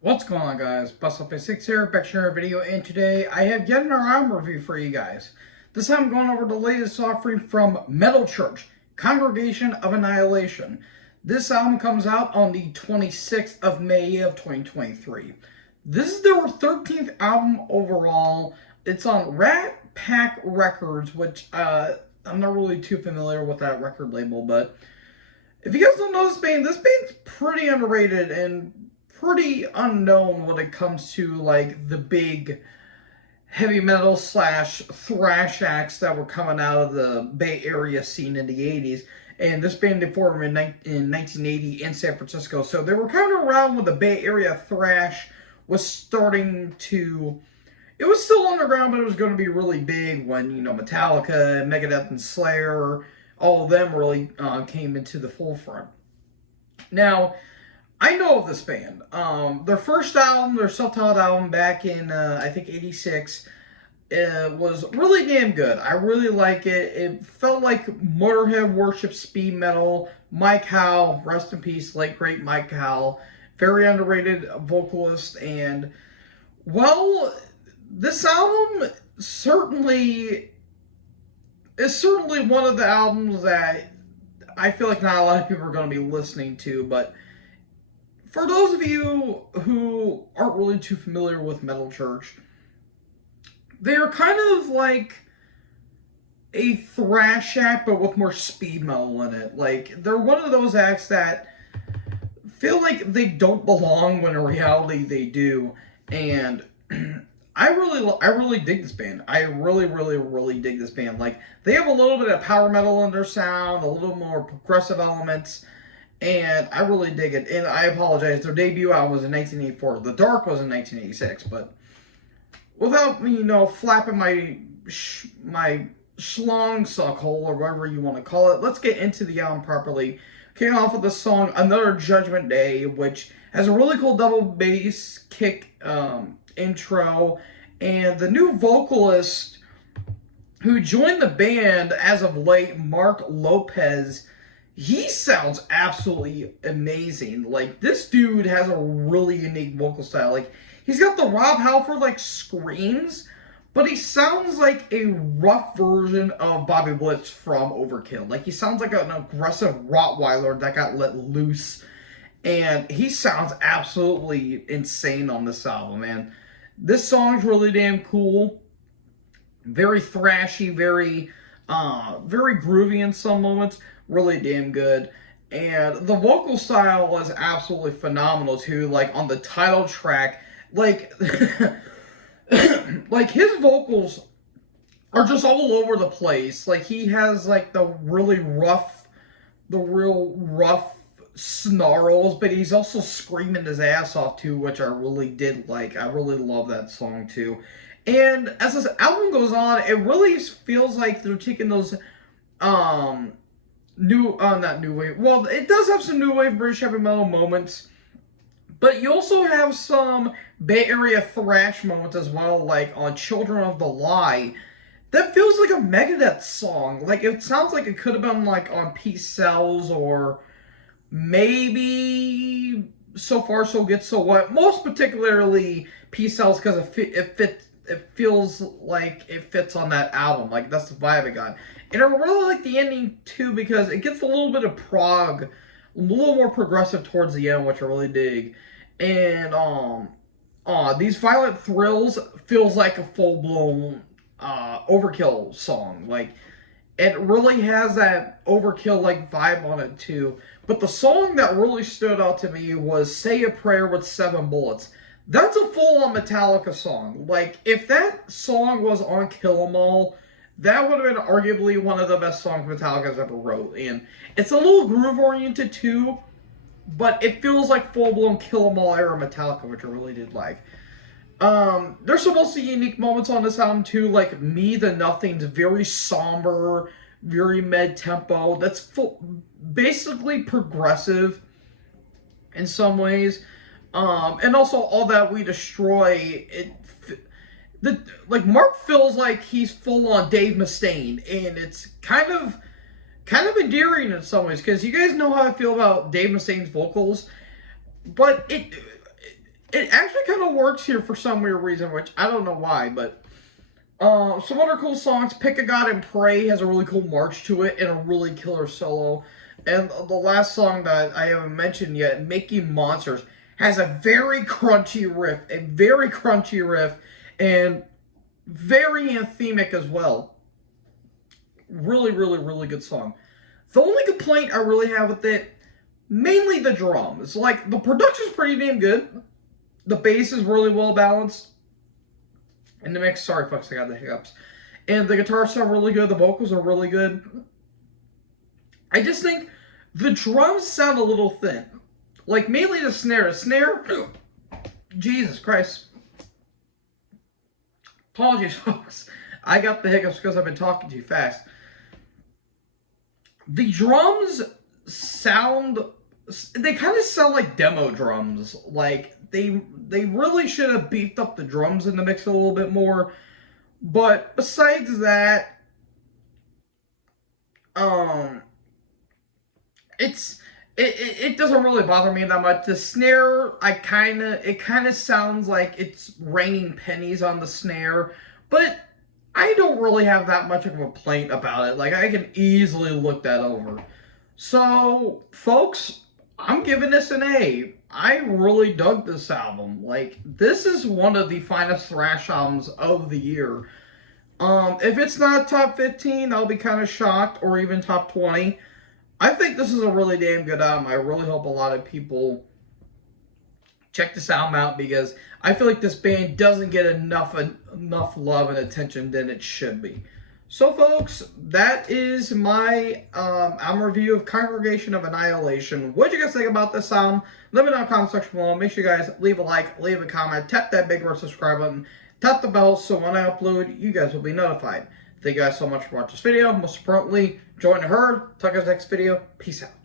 What's going on, guys? Bust6 here, back sharing a video, and today I have yet another album review for you guys. This time I'm going over the latest offering from Metal Church, Congregation of Annihilation. This album comes out on the 26th of May of 2023. This is their 13th album overall. It's on Rat Pack Records, which I'm not really too familiar with that record label, but if you guys don't know this band's pretty underrated and pretty unknown when it comes to like the big heavy metal slash thrash acts that were coming out of the Bay Area scene in the 80s. And this band they formed in 1980 in San Francisco. So they were kind of around when the Bay Area thrash was starting to. It was still underground, but it was going to be really big when, Metallica, Megadeth, and Slayer, all of them really came into the forefront. Now, I know of this band. Their first album, their self-titled album back in, I think, 86, was really damn good. I really like it. It felt like Motorhead worship speed metal. Mike Howe, rest in peace, late great Mike Howe. Very underrated vocalist. And, well, this album certainly is certainly one of the albums that I feel like not a lot of people are going to be listening to, but for those of you who aren't really too familiar with Metal Church, they're kind of like a thrash act, but with more speed metal in it. Like, they're one of those acts that feel like they don't belong when in reality they do. And I really dig this band. I really dig this band. Like, they have a little bit of power metal in their sound, a little more progressive elements, and I really dig it. And I apologize, their debut album was in 1984. The Dark was in 1986, but without me, flapping my schlong suck hole or whatever you want to call it, let's get into the album properly. Kicking off with the song "Another Judgment Day," which has a really cool double bass kick intro, and the new vocalist who joined the band as of late, Mark Lopez. He sounds absolutely amazing. Like, this dude has a really unique vocal style. Like, he's got the Rob Halford like screams, but he sounds like a rough version of Bobby Blitz from Overkill. Like, he sounds like an aggressive Rottweiler that got let loose, and he sounds absolutely insane on this album, man. This song's really damn cool. Very thrashy, very groovy in some moments. Really damn good. And the vocal style is absolutely phenomenal too. Like, on the title track, like like his vocals are just all over the place. Like, he has like the real rough snarls, but he's also screaming his ass off too, which I really did like. I really love that song too. And as this album goes on, it really feels like they're taking those not new wave. Well, it does have some new wave British heavy metal moments, but you also have some Bay Area thrash moments as well, like on "Children of the Lie." That feels like a Megadeth song. Like, it sounds like it could have been like on Peace Sells, or maybe So Far So Good So What. Most particularly Peace Sells, because it feels like it fits on that album. Like, that's the vibe it got. And I really like the ending too, because it gets a little bit of prog, a little more progressive towards the end, which I really dig. And these Violent Thrills feels like a full blown Overkill song. Like, it really has that Overkill like vibe on it too. But the song that really stood out to me was "Say a Prayer with Seven Bullets." That's a full-on Metallica song. Like, if that song was on Kill 'Em All, that would have been arguably one of the best songs Metallica's ever wrote. And it's a little groove-oriented too, but it feels like full-blown Kill 'Em All era Metallica, which I really did like. There's some mostly unique moments on this album too, like "Me the Nothing's" very somber, very mid-tempo. That's basically progressive in some ways. And also All That We Destroy. Like, Mark feels like he's full on Dave Mustaine, and it's kind of endearing in some ways, because you guys know how I feel about Dave Mustaine's vocals, but it actually kind of works here for some weird reason, which I don't know why, but some other cool songs. Pick a God and Pray has a really cool march to it and a really killer solo. And the last song that I haven't mentioned yet, Making Monsters, has a very crunchy riff, and very anthemic as well. Really, really, really good song. The only complaint I really have with it, mainly the drums. Like, the production's pretty damn good. The bass is really well balanced. And the mix, sorry folks, I got the hiccups. And the guitars sound really good, the vocals are really good. I just think the drums sound a little thin. Like, mainly the snare. The snare, Jesus Christ. Apologies, folks. I got the hiccups because I've been talking too fast. The drums sound, they kind of sound like demo drums. Like, they really should have beefed up the drums in the mix a little bit more. But besides that, it doesn't really bother me that much. The snare, it kind of sounds like it's raining pennies on the snare, but I don't really have that much of a complaint about it. Like, I can easily look that over. So, folks, I'm giving this an A. I really dug this album. Like, this is one of the finest thrash albums of the year. If it's not top 15, I'll be kind of shocked, or even top 20. I think this is a really damn good album. I really hope a lot of people check this album out, because I feel like this band doesn't get enough love and attention than it should be. So, folks, that is my album review of Congregation of Annihilation. What did you guys think about this album? Let me know in the comment section below. Make sure you guys leave a like, leave a comment, tap that big red subscribe button, tap the bell so when I upload, you guys will be notified. Thank you guys so much for watching this video. Most importantly, join the herd. Talk to you guys next video. Peace out.